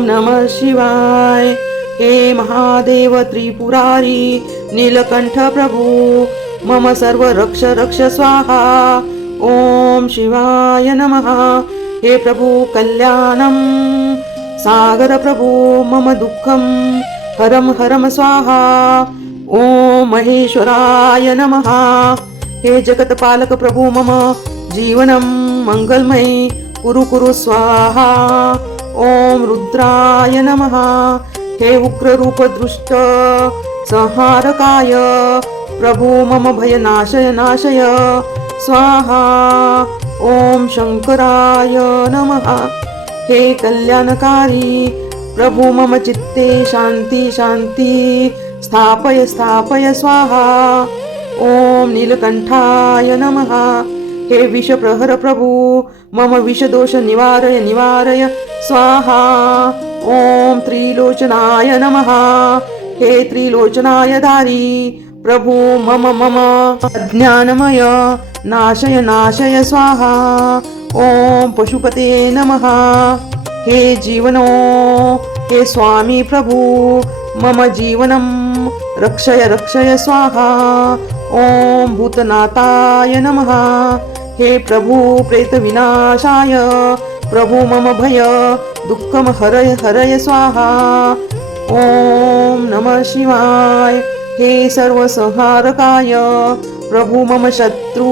ओम नमः शिवाय। हे महादेव त्रिपुरारी नीलकंठ प्रभु मम सर्व रक्ष रक्ष स्वाहा। ओम शिवाय नमः। हे प्रभु कल्याणम सागर प्रभु मम दुःखम हरम हरम स्वाहा। ओम महेश्वराय नमः। हे जगतपालक प्रभु मम जीवनम मंगलमय कुरु कुरु स्वाहा। ओम रुद्राय नमः। हे उग्र रूप दृष्ट संहारकाय प्रभु मम भय नाशय नाशय स्वाहा। ओम शंकराय नमः। हे कल्याणकारी प्रभु मम चित्ते शांती शांती स्थापय स्थापय स्वाहा। ओम नीलकंठाय नमः। हे विषप्रहर प्रभु मम विषदोष निवारय निवारय स्वाहा। ओम त्रिलोचनाय नमः। हे त्रिलोचनाय धारी प्रभु मम मम अज्ञानमय नाशय नाशय स्वाहा। ओम पशुपते नमः। हे जीवनो हे स्वामी प्रभु मम जीवनम रक्षय रक्षय स्वाहा। ओम भूतनाथाय नमः। हे प्रभु प्रेत विनाशाय प्रभु मम भय दुःखम हरय हरय स्वाहा। ओम नमः शिवाय। हे सर्वसंहारकाय प्रभु मम शत्रु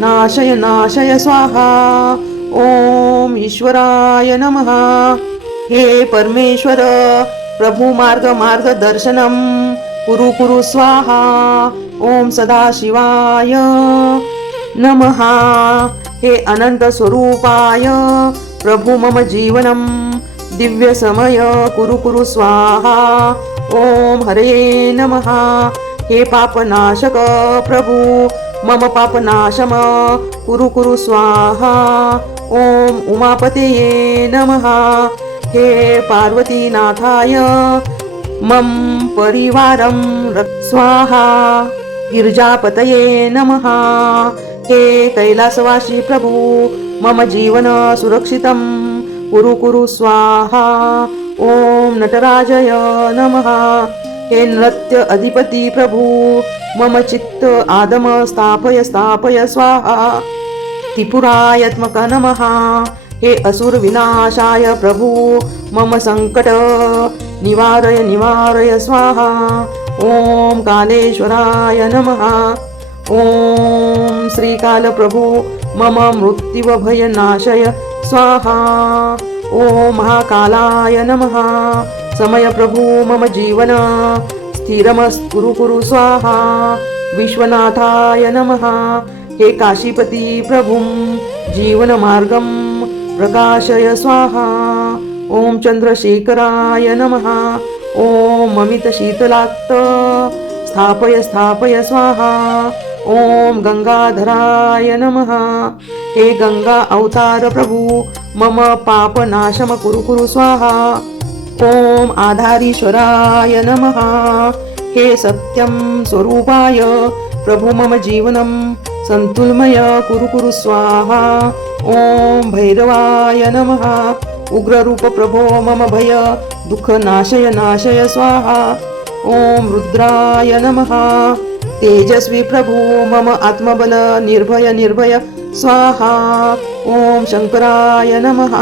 नाशय नाशय स्वाहा। ओम ईश्वराय नमः। हे परमेश्वर प्रभु मार्ग मार्गदर्शनम कुरु कुरु स्वाहा। ओम सदाशिवाय नमः। हे अनंत स्वरूपाय प्रभु मम जीवनम दिव्य समय कुरु कुरु स्वाहा। ओम हरे नमः। हे पापनाशक प्रभु मम पापनाशम कुरु कुरु स्वाहा। ओम उमापतये नमः। हे पार्वतीनाथाय मम परिवारं स्वाहा। गिरिजापतये नमः। हे कैलासवासी प्रभु मम जीवन सुरक्षितं कुरु कुरु स्वाहा। ओम नटराजय नमः। हे नृत्य अधिपति प्रभु मम चित्त आदम स्थापय स्थापय स्वाहा। त्रिपुरायत्मक नमः। हे असुर विनाशाय प्रभु मम संकट निवारय निवारय स्वाहा। ओम कालेश्वराय नमः। ओम श्रीकाल प्रभु मम मृत्युव भय नाशय स्वाहा। ओम महाकालाय नमः। समय प्रभु मम जीवन स्थिरमस्कुरु कुरु स्वाहा। विश्वनाथाय नमः। हे काशीपति प्रभुं जीवन मार्गं प्रकाशय स्वाहा। ओम चंद्रशेखराय नमः। ओम अमित शीतलाक्त स्थापय स्थापय स्वाहा। ओम गंगाधराय नमः। हे गंगा अवतार प्रभु मम पापनाशम कुरु कुरु स्वाहा। ओम आधारीश्वराय नमः। हे सत्यं स्वरूपाय प्रभु मम जीवनं संतुलमय कुरु कुरु स्वाहा। ओम भैरवाय नमः। उग्ररूप प्रभो मम भय दुःख नाशय नाशय स्वाहा। ओम रुद्राय नमः। तेजस्वी प्रभु मम आत्मबल निर्भय निर्भय स्वाहा। ओम शंकराय नमः।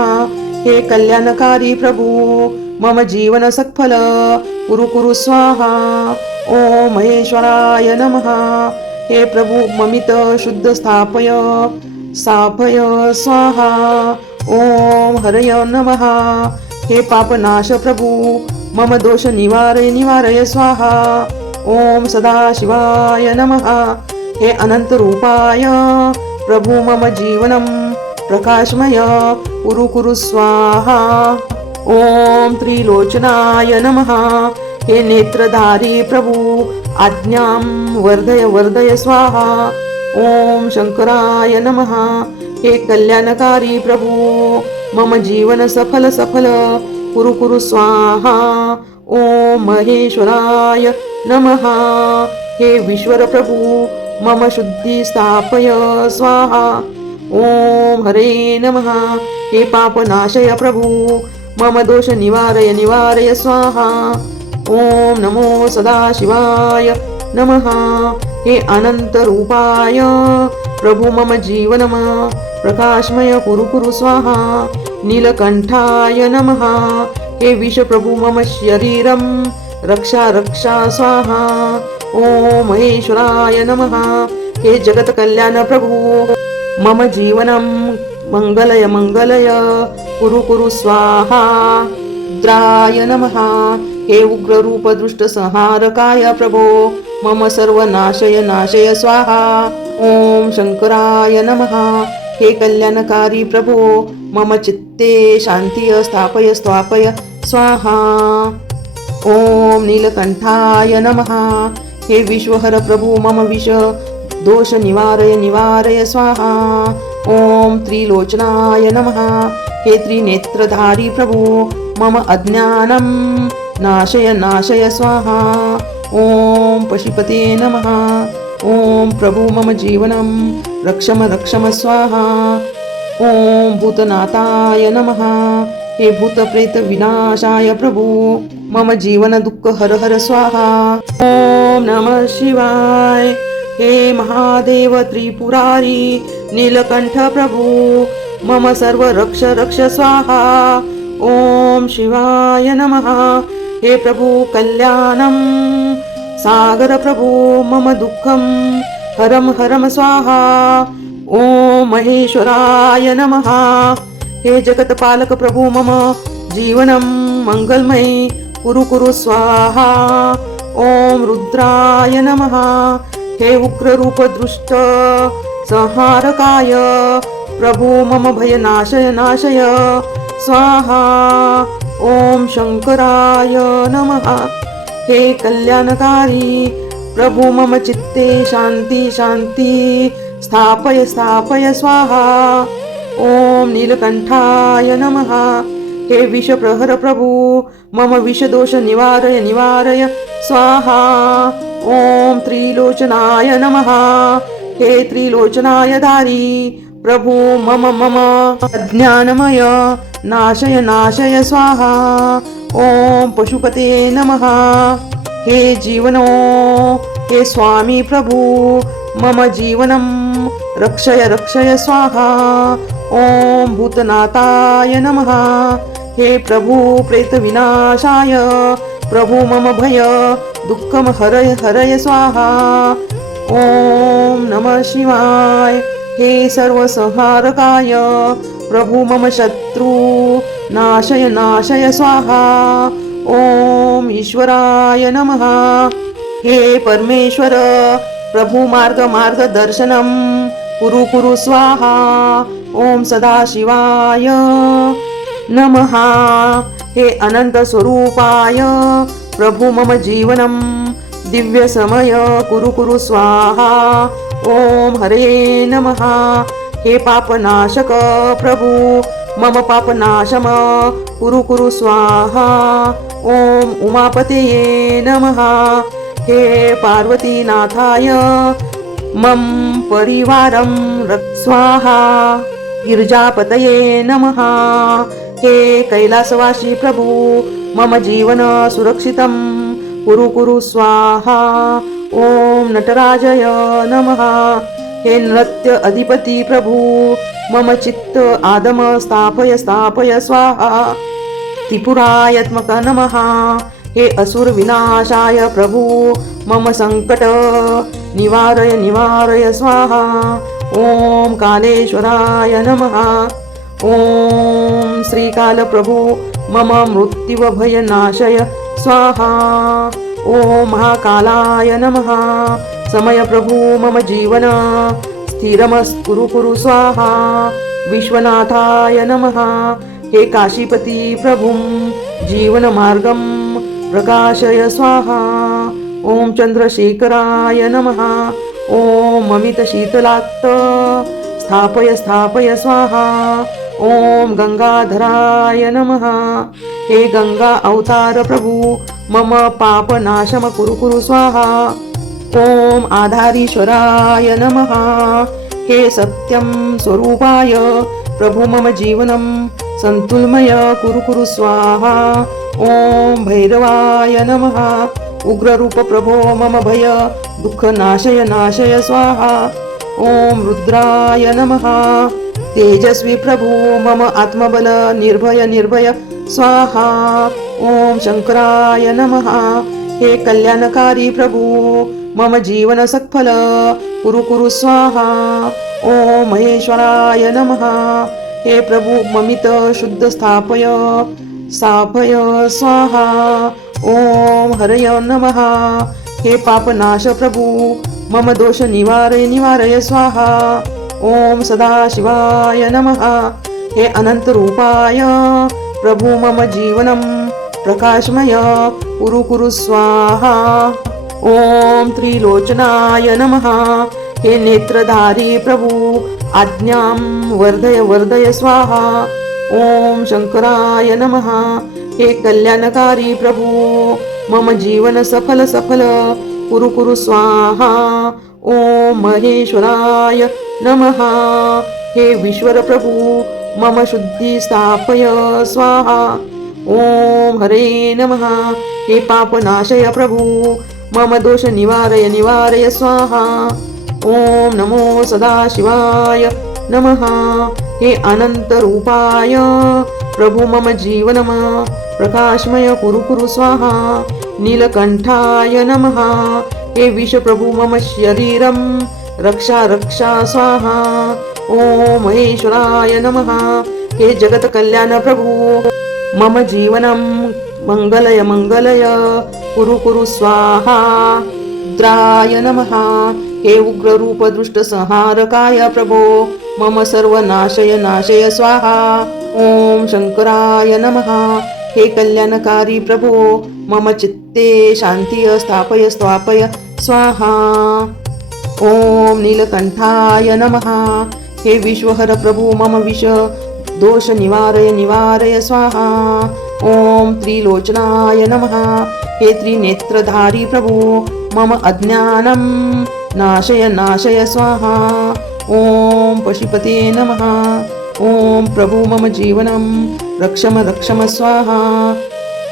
हे कल्याणकारी प्रभु मम जीवन सत्फल कुरु कुरु स्वाहा। ओम महेश्वराय नमः। हे प्रभु ममित शुद्ध स्थापय स्थापय स्वाहा। ओम हरय नमः। हे पापनाश प्रभु मम दोष निवारय निवारय स्वाहा। ओम सदाशिवाय नमः। हे अनंत रूपाय प्रभु मम जीवनं प्रकाशमय कुरु कुरु स्वाहा। ओम त्रिलोचनाय नमः। हे नेत्रधारी प्रभु आज्ञां वर्धय वर्धय स्वाहा। ओम शंकराय नमः। हे कल्याणकारी प्रभु मम जीवन सफल सफल कुरु कुरु स्वाहा। ओम महेश्वराय नमः। हे विश्वर प्रभु मम शुद्धि स्थापय स्वाहा। ओम हरे नमः। हे पापनाशय प्रभु मम दोष निवारय निवारय स्वाहा। ओम नमो सदाशिवाय नमः। हे अनंत रूपाय प्रभु मम जीवनम प्रकाशमय कुरु कुरु स्वाहा। नीलकंठाय नमः। हे विष प्रभु मम शरीरम रक्षा रक्षा स्वाहा। ओम महेश्वराय नमः। हे जगत कल्याण प्रभु मम जीवनम मंगलय मंगलय कुरु कुरु स्वाहा। रुद्राय नमः। हे उग्र रूप दुष्ट संहारकाय प्रभो मम सर्व नाशय नाशय स्वाहा। ओम शंकराय नमः। हे कल्याणकारी प्रभो मम चित्ते शांती स्थापय स्थापय स्वाहा। ओम नीलकंठाय नमः। हे विश्वहर प्रभु मम विष दोष निवारय निवारय स्वाहा। ओम त्रिलोचनाय नमः। हे त्रिनेत्रधारी प्रभु मम अज्ञानम नाशय नाशय स्वाहा। ओम पशुपते नमः। ओम प्रभु मम जीवनम रक्षम रक्षम स्वाहा। ओम भूतनाथाय नमः। हे भूत प्रेत विनाशाय प्रभु मम जीवन दुःख हर हर स्वाहा। ओम नमः शिवाय। हे महादेव त्रिपुरारी नीलकंठ प्रभु मम सर्व रक्ष रक्ष स्वाहा। ओम शिवाय नमः। हे प्रभु कल्याणम सागर प्रभु मम दुःखम हरम हरम स्वाहा। ओम महेश्वराय नमः। हे जगतपालक प्रभु मम जीवनम मंगलमय कुरु कुरु स्वाहा। ओम रुद्राय नमः। हे उग्र रूप दृष्ट संहारकाय प्रभु मम भय नाशय नाशय स्वाहा। ओम शंकराय नमः। हे कल्याणकारी प्रभु मम चित्ते शांती शांती स्थापय स्थापय स्वाहा। ओम नीलकंठाय नमः। हे विष प्रहर प्रभु मम विष दोष निवारय निवारय स्वाहा। ओम त्रिलोचनाय नमः। हे त्रिलोचनाय धारी प्रभु मम मम अज्ञानमय नाशय नाशय स्वाहा। ओम पशुपते नमः। हे जीवनो हे स्वामी प्रभु मम जीवनम रक्षय रक्षय स्वाहा। ओम भूतनाथाय नमः। हे प्रभु प्रेत विनाशाय प्रभु मम भय दुःखम हरय हरय स्वाहा। ओम नमः शिवाय। हे सर्व संहारकाय प्रभु मम शत्रु नाशय नाशय स्वाहा। ओम ईश्वराय नमः। हे परमेश्वर प्रभु मार्ग मार्ग दर्शनम कुरु कुरु स्वाहा। ओम सदाशिवाय नमः। हे अनंत स्वरूपाय प्रभु मम जीवनम दिव्य समय कुरु कुरु स्वाहा। ओम हरे नमः। हे पापनाशक प्रभु मम पापनाशम कुरु कुरु स्वाहा। ओम उमापतये नमः। हे पार्वतीनाथाय मम परिवारं स्वाहा। गिरिजापतये नमः। हे कैलासवासी प्रभु मम जीवन सुरक्षितं कुरु कुरु स्वाहा। ओम नटराजय नमः। हे नृत्य अधिपति प्रभु मम चित्त आदम स्थापय स्थापय स्वाहा। त्रिपुरायत्मक नमः। हे असुर विनाशाय प्रभु मम संकट निवारय निवारय स्वाहा। ओम कालेश्वराय नमः। ओम श्रीकाल प्रभु मम मृत्युव भय नाशय स्वाहा। ओम महाकालाय नमः। समय प्रभु मम जीवन स्थिरमस्कुरु कुरु स्वाहा। विश्वनाथाय नमः। हे काशीपति प्रभुं जीवन मार्गं प्रकाशय स्वाहा। ओम चंद्रशेखराय नमः। ओम अमित शीतलात्त स्थापय स्थापय स्वाहा। ओम गंगाधराय नमः। हे गंगा अवतार प्रभु मम पाप नाशम कुरु कुरु स्वाहा। ओम आधारीश्वराय नमः। हे सत्यं स्वरूपाय प्रभु मम जीवनं संतुलमय कुरु कुरु स्वाहा. ओम भैरवाय नमः. उग्ररूप प्रभो मम भय दुःख नाशय नाशय स्वाहा. ओम रुद्राय नमः. तेजस्वी प्रभु मम आत्मबल निर्भय निर्भय स्वाहा. ओम शंकराय नमः. हे कल्याणकारी प्रभु मम जीवन सत्फल कुरु कुरु स्वाहा. ओम महेश्वराय नमः. हे प्रभु ममित शुद्ध स्थापय स्वाहा. ओम हरय नमः. हे पापनाश प्रभु मम दोष निवारय निवारय स्वाहा. ओम सदाशिवाय नमः. हे अनंत रूपाय प्रभु मम जीवनम प्रकाशमय कुरु कुरु स्वाहा. ओम त्रिलोचनाय नमः. हे नेत्रधारी प्रभु आज्ञां वर्धय वर्धय स्वाहा. ओम शंकराय नमः. हे कल्याणकारी प्रभु मम जीवन सफल सफल कुरु कुरु स्वाहा. ओम महेश्वराय नमः. हे विश्वर प्रभु मम शुद्धि स्थापय स्वाहा. ओम हरे नमः. हे पापनाशय प्रभु मम दोष निवारय निवारय स्वाहा. ओम नमो सदाशिवाय नमः. हे अनंत रूपाय प्रभु मम जीवनम प्रकाशमय कुरु कुरु स्वाहा. नीलकंठाय नमः. हे विष प्रभु मम शरीरम रक्षा रक्षा स्वाहा. ओम महेश्वराय नमः. हे जगत कल्याण प्रभु मम जीवनम मंगलय मंगलय कुरु कुरु स्वाहा. रुद्राय नमः. हे उग्र रूप दृष्ट संहारकाय प्रभो मम सर्व नाशय नाशय स्वाहा. ओम शंकराय नमः. हे कल्याणकारी प्रभो मम चित्ते शांती स्थापय स्थापय स्वाहा. ओम नीलकंठाय नमः. हे विश्वहर प्रभु मम विष दोष निवारय निवारय स्वाहा. ओम त्रिलोचनाय नमः. हे त्रिनेत्रधारी प्रभु मम अज्ञानं नाशय नाशय स्वाहा. ओम पशुपते नमः. ओम प्रभु मम जीवनं रक्षम रक्षम स्वाहा.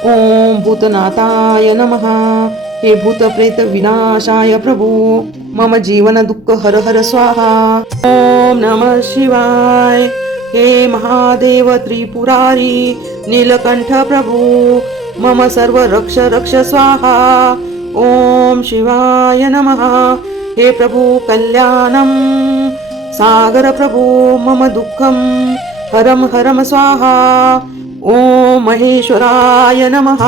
ओम भूतनाथाय नमः. हे भूत प्रेत विनाशाय प्रभु मम जीवन दुःख हर हर स्वाहा. ओम नमः शिवाय. हे महादेव त्रिपुरारी नीलकंठ प्रभु मम सर्व रक्ष रक्ष स्वाहा. ओम शिवाय नमः. हे प्रभु कल्याणम सागर प्रभु मम दुःखम हरम हरम स्वाहा. ओम महेश्वराय नमः.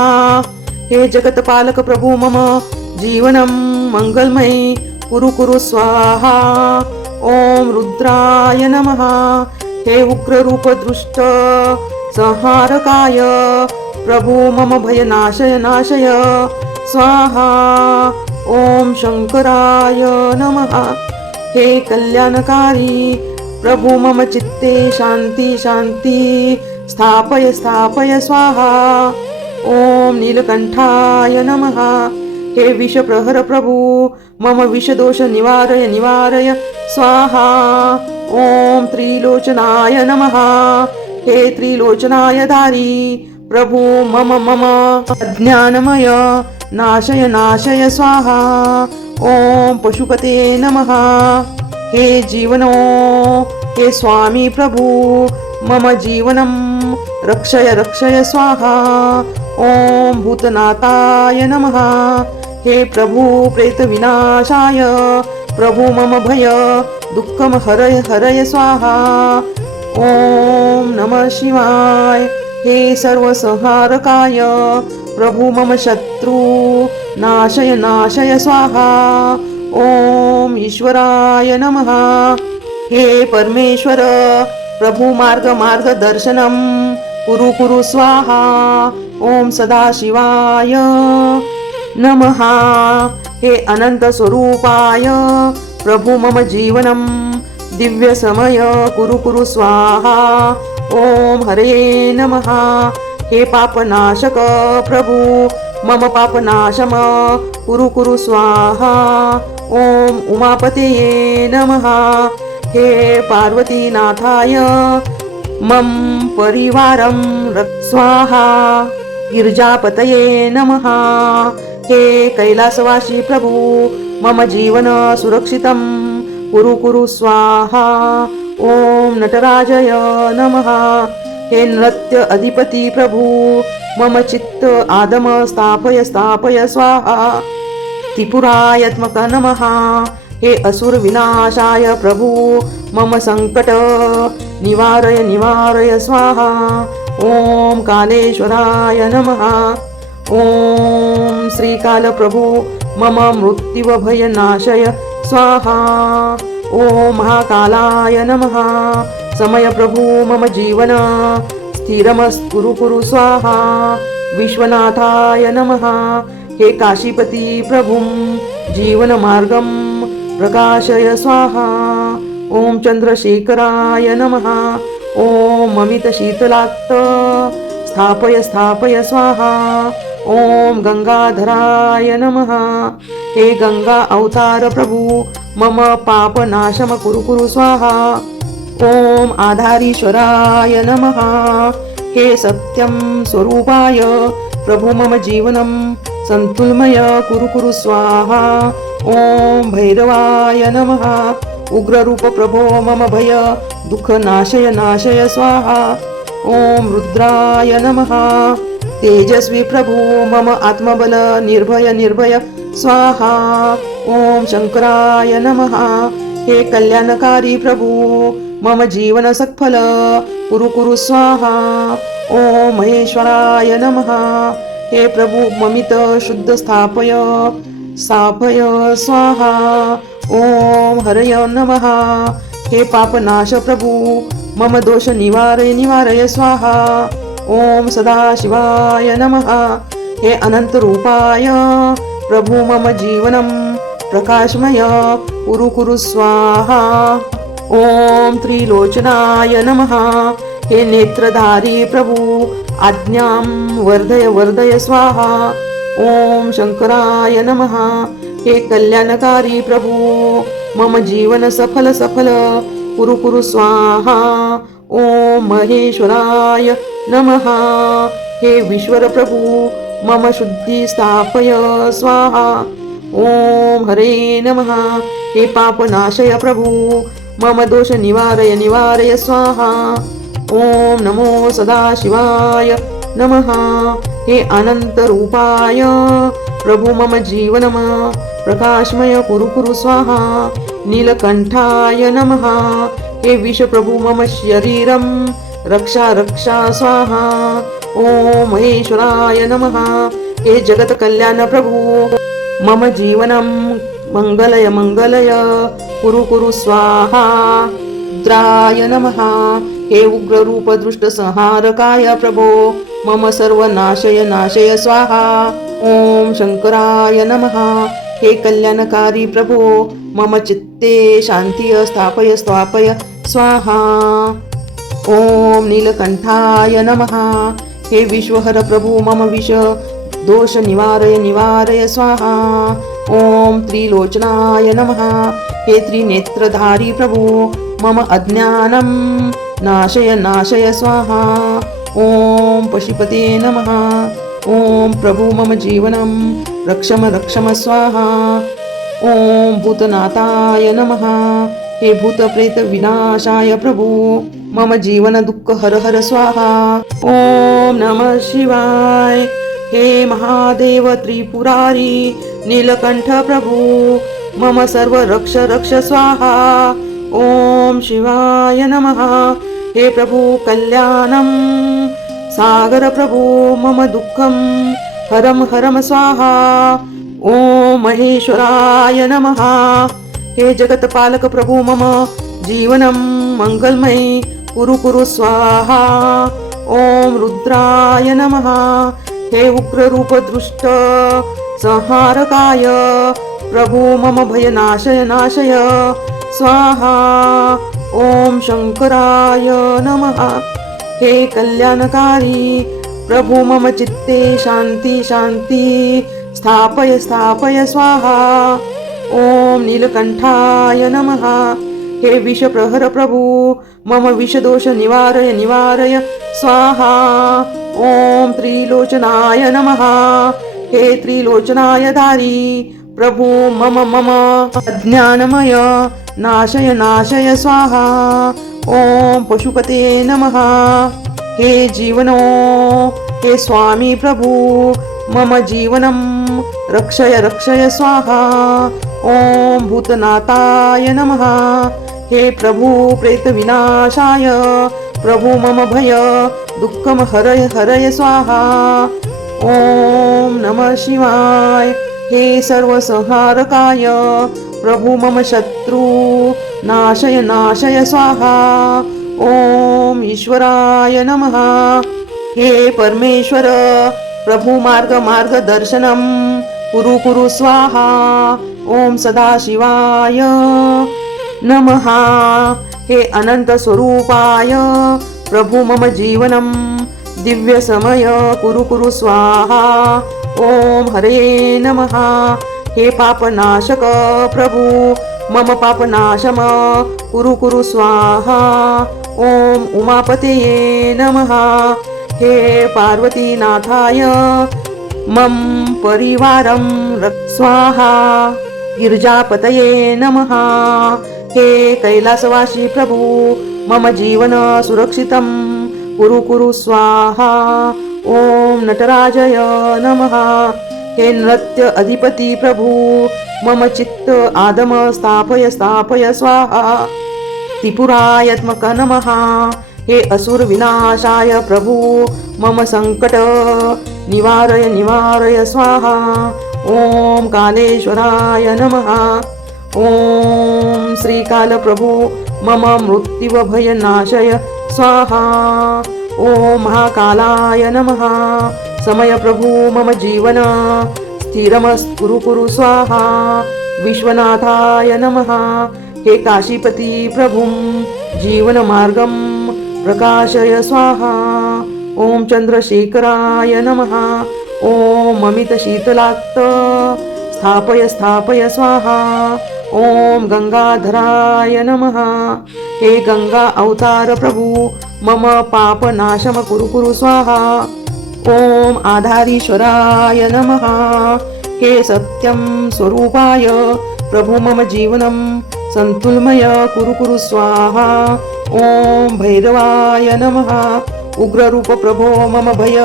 हे जगतपालक प्रभु मम जीवनम मंगलमय कुरु कुरु स्वाहा. ओम रुद्राय नमः. हे उग्र रूप दृष्ट संहारकाय प्रभु मम भय नाशय नाशय स्वाहा. ओम शंकराय नमः. हे कल्याणकारी प्रभु मम चित्ते शांती शांती स्थापय स्थापय स्वाहा. ओम नीलकंठाय नमः. हे विषप्रहर प्रभु मम विषदोष निवारय निवारय स्वाहा. ओम त्रिलोचनाय नमः. हे त्रिलोचनाय धारी प्रभु मम मम अज्ञानमय नाशय नाशय स्वाहा. ओम पशुपते नमः. हे जीवनो हे स्वामी प्रभु मम जीवनं रक्षय रक्षय स्वाहा. ओम भूतनाथाय नमः. हे प्रभु प्रेत विनाशाय प्रभु मम भय दुःखम हरय हरय स्वाहा. ओम नमः शिवाय. हे सर्वसंहारकाय प्रभु मम शत्रु नाशय नाशय स्वाहा. ओम ईश्वराय नमः. हे परमेश्वर प्रभु मार्ग मार्गदर्शनम कुरु कुरु स्वाहा. ओम सदाशिवाय नमः. हे अनंत स्वरूपाय प्रभु मम जीवनम दिव्य समय कुरु कुरु स्वाहा. ओम हरे नमः. हे पापनाशक प्रभु मम पापनाशम कुरु कुरु स्वाहा. ओम उमापतये नमः. हे पार्वतीनाथाय मम परिवारं स्वाहा। गिरिजापतये नमः। हे कैलासवासी प्रभु मम जीवन सुरक्षितं कुरु कुरु स्वाहा। ओम नटराजय नमः। हे नृत्य अधिपती प्रभु मम चित्त आदम स्थापय स्थापय स्वाहा। त्रिपुरायत्मक नमः। हे असुर विनाशाय प्रभु मम संकट निवारय निवारय स्वाहा। ओम कालेश्वराय नमः। ओम श्रीकाल प्रभु मम मृत्युव भय नाशय स्वाहा। ओम महाकालाय नमः। समय प्रभु मम जीवन स्थिरमस्कुरु कुरु स्वाहा। विश्वनाथाय नमः। हे काशीपति प्रभुं जीवन मार्गं प्रकाशय स्वाहा। ओम चंद्रशेखराय नमः। ओम अमित शीतलात्त स्थापय स्थापय स्वाहा। ओम गंगाधराय नमः। हे गंगा अवतार प्रभु मम पाप नाशम कुरु कुरु स्वाहा। ओम आधारीश्वराय नमः। हे सत्यं स्वरूपाय प्रभु मम जीवनं संतुलमय कुरु कुरु स्वाहा। ओम भैरवाय नमः। उग्ररूप प्रभो मम भय दुःख नाशय नाशय स्वाहा। ओम रुद्राय नमः। तेजस्वी प्रभु मम आत्मबल निर्भय निर्भय स्वाहा। ओम शंकराय नमः। हे कल्याणकारी प्रभु मम जीवन सत्फल कुरु कुरु स्वाहा। ओम महेश्वराय नमः। हे प्रभु ममित शुद्ध स्थापय स्थापय स्वाहा। ओम हरय नमः। हे पापनाश प्रभु मम दोष निवारय निवारय स्वाहा। ओम सदाशिवाय नमः। हे अनंत रूपाय प्रभु मम जीवनं प्रकाशमय कुरु कुरु स्वाहा। ओम त्रिलोचनाय नमः। हे नेत्रधारी प्रभु आज्ञां वर्धय वर्धय स्वाहा। ओम शंकराय नमः। हे कल्याणकारी प्रभु मम जीवन सफल सफल कुरु कुरु स्वाहा। ओम महेश्वराय नमः। हे विश्वर प्रभु मम शुद्धि स्थापय स्वाहा। ओम हरे नमः। हे पापनाशय प्रभु मम दोष निवारय निवारय स्वाहा। ओम नमो सदाशिवाय नमः। हे अनंत रूपाय प्रभु मम जीवनम प्रकाशमय कुरु कुरु स्वाहा। नीलकंठाय नमः। हे विष प्रभु मम शरीरं रक्षा रक्षा स्वाहा। ओम महेश्वराय नमः। हे जगत कल्याण प्रभु मम जीवनं मंगलय मंगलय कुरु कुरु स्वाहा। रुद्राय नमः। हे उग्र रूप दृष्ट संहारकाय प्रभो मम सर्व नाशय नाशय स्वाहा। ओम शंकराय नमः। हे कल्याणकारी प्रभो मम चित्ते शांती स्थापय स्थापय स्वाहा। ओम नीलकंठाय नमः। हे विश्वहर प्रभु मम विष दोष निवारय निवारय स्वाहा। ओम त्रिलोचनाय नमः। हे त्रिनेत्रधारी प्रभु मम अज्ञानं नाशय नाशय स्वाहा। ओम पशुपते नमः। ओम प्रभु मम जीवनं रक्षम रक्षम स्वाहा। ओम भूतनाथाय नमः। हे भूत प्रेत विनाशाय प्रभु मम जीवन दुःख हर हर स्वाहा। ओम नमः शिवाय। हे महादेव त्रिपुरारी नीलकंठ प्रभु मम सर्व रक्ष रक्ष स्वाहा। ओम शिवाय नमः। हे प्रभु कल्याणं सागर प्रभु मम दुःखं हरम हरम स्वाहा। ओम महेश्वराय नमः। हे जगतपालक प्रभु मम जीवनं मंगलमय कुरु कुरु स्वाहा। ओम रुद्राय नमः। हे उग्र रूप दृष्ट संहारकाय प्रभु मम भय नाशय नाशय स्वाहा। ओम शंकराय नमः। हे कल्याणकारी प्रभु मम चित्ते शांती शांती स्थापय स्थापय स्वाहा। ओम नीलकंठाय नमः। हे विषप्रहर प्रभु मम विषदोष निवारय निवारय स्वाहा। ओम त्रिलोचनाय नमः। हे त्रिलोचनाय धारी प्रभु मम मम अज्ञानमय नाशय नाशय स्वाहा। ओम पशुपते नमः। हे जीवनो हे स्वामी प्रभु मम जीवनं रक्षय रक्षय स्वाहा। ओम भूतनाथाय नमः। हे प्रभु प्रेत विनाशाय प्रभु मम भय दुःखम हरय हरय स्वाहा। ओम नमः शिवाय। हे सर्वसंहारकाय प्रभु मम शत्रु नाशय नाशय स्वाहा। ओम ईश्वराय नमः। हे परमेश्वर प्रभु मार्ग मार्गदर्शनम कुरु कुरु स्वाहा। ओम सदाशिवाय नमः। हे अनंत स्वरूपाय प्रभु मम जीवनम दिव्य समय कुरु कुरु स्वाहा। ओम हरे नमः। हे पापनाशक प्रभु मम पापनाशम कुरु कुरु स्वाहा। ओम उमापतये नमः। हे पार्वतीनाथाय मम परिवारं स्वाहा। गिरिजापतये नमः। हे कैलासवासी प्रभु मम जीवन सुरक्षितं कुरु कुरु स्वाहा। ओम नटराजय नमः। हे नृत्य अधिपति प्रभु मम चित्त आदम स्थापय स्थापय स्वाहा। त्रिपुरायत्मक नमः। हे असुर विनाशाय प्रभु मम संकट निवारय निवारय स्वाहा। ओम कालेश्वराय नमः। ओम श्रीकाल प्रभु मम मृत्युव भय नाशय स्वाहा। ओम महाकालाय नमः। समय प्रभु मम जीवन स्थिरमस्कुरु कुरु स्वाहा। विश्वनाथाय नमः। हे काशीपति प्रभुं जीवन मार्गं प्रकाशय स्वाहा। ओम चंद्रशेखराय नमः। ओम अमित शीतलाक्त स्थापय स्थापय स्वाहा। ओम गंगाधराय नमः। हे गंगा अवतार प्रभु मम पापनाशम कुरु कुरु स्वाहा। ओम आधारीश्वराय नमः। हे सत्यं स्वरूपाय प्रभु मम जीवनं संतुलमय कुरु कुरु स्वाहा। ओम भैरवाय नमः। उग्ररूप प्रभो मम भय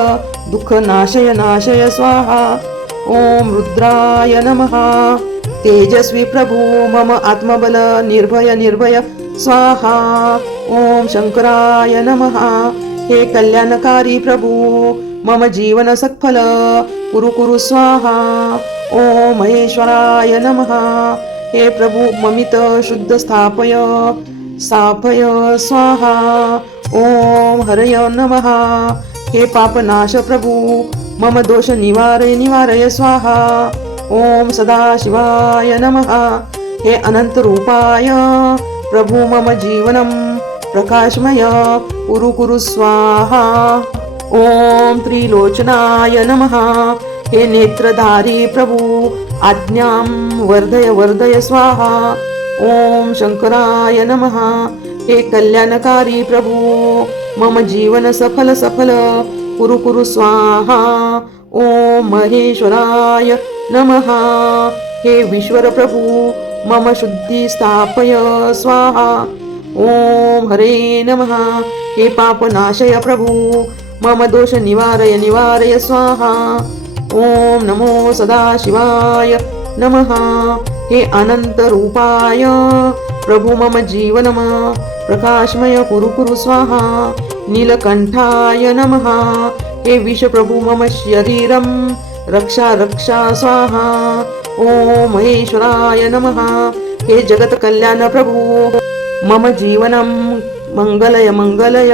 दुःख नाशय नाशय स्वाहा। ओम रुद्राय नमः। तेजस्वी प्रभु मम आत्मबल निर्भय निर्भय स्वाहा। ओम शंकराय नमः। हे कल्याणकारी प्रभु मम जीवन सत्फल कुरु कुरु स्वाहा। ओम महेश्वराय नमः। हे प्रभु ममित शुद्ध स्थापय स्थापय स्वाहा। ओम हरय नमः। हे पापनाश प्रभु मम दोष निवारय निवारय स्वाहा। ओम सदाशिवाय नमः। हे अनंत रूपाय प्रभु मम जीवनं प्रकाशमय कुरु कुरु स्वाहा। ओम त्रिलोचनाय नमः। हे नेत्रधारी प्रभु आज्ञां वर्धय वर्धय स्वाहा। ओम शंकराय नमः। हे कल्याणकारी प्रभु मम जीवन सफल सफल कुरु कुरु स्वाहा। ओम महेश्वराय नमः। हे विश्वर प्रभु मम शुद्धि स्थापय स्वाहा। ओम हरे नमः। हे पापनाशय प्रभु मम दोष निवारय निवारय स्वाहा। ओम नमो सदाशिवाय नमः। हे अनंत रूपाय प्रभु मम जीवनम प्रकाशमय कुरु कुरु स्वाहा। नीलकंठाय नमः। हे विष प्रभु मम शरीरं रक्षा रक्षा स्वाहा। ओम महेश्वराय नमः। हे जगत कल्याण प्रभु मम जीवनं मंगलय मंगलय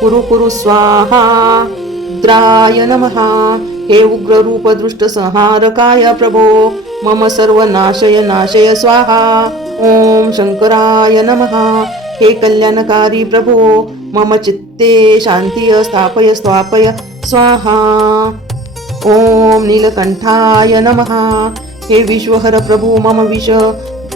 कुरु कुरु स्वाहा। रुद्राय नमः। हे उग्र रूप दृष्ट संहारकाय प्रभो मम सर्व नाशय नाशय स्वाहा। ओम शंकराय नमः। हे कल्याणकारी प्रभो मम चित्ते शांती स्थापय स्थापय स्वाहा। ओम नीलकंठाय नमः। हे विश्वहर प्रभु मम विष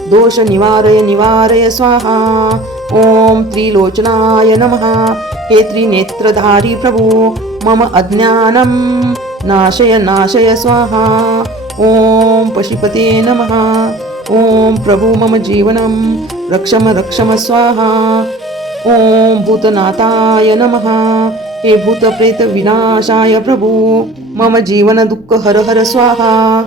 दोष निवारय स्वाहा. ओम त्रिलोचनाय नमः. हे त्रिनेत्रधारी प्रभो मम अज्ञानं नाशय स्वाहा. ओम पशुपते नमः. ओम प्रभु मम जीवनं रक्षम स्वाहा. ओम भूतनाथाय नमः. हे भूतप्रेत विनाशाय प्रभो मम जीवन दुःख हर स्वाहा.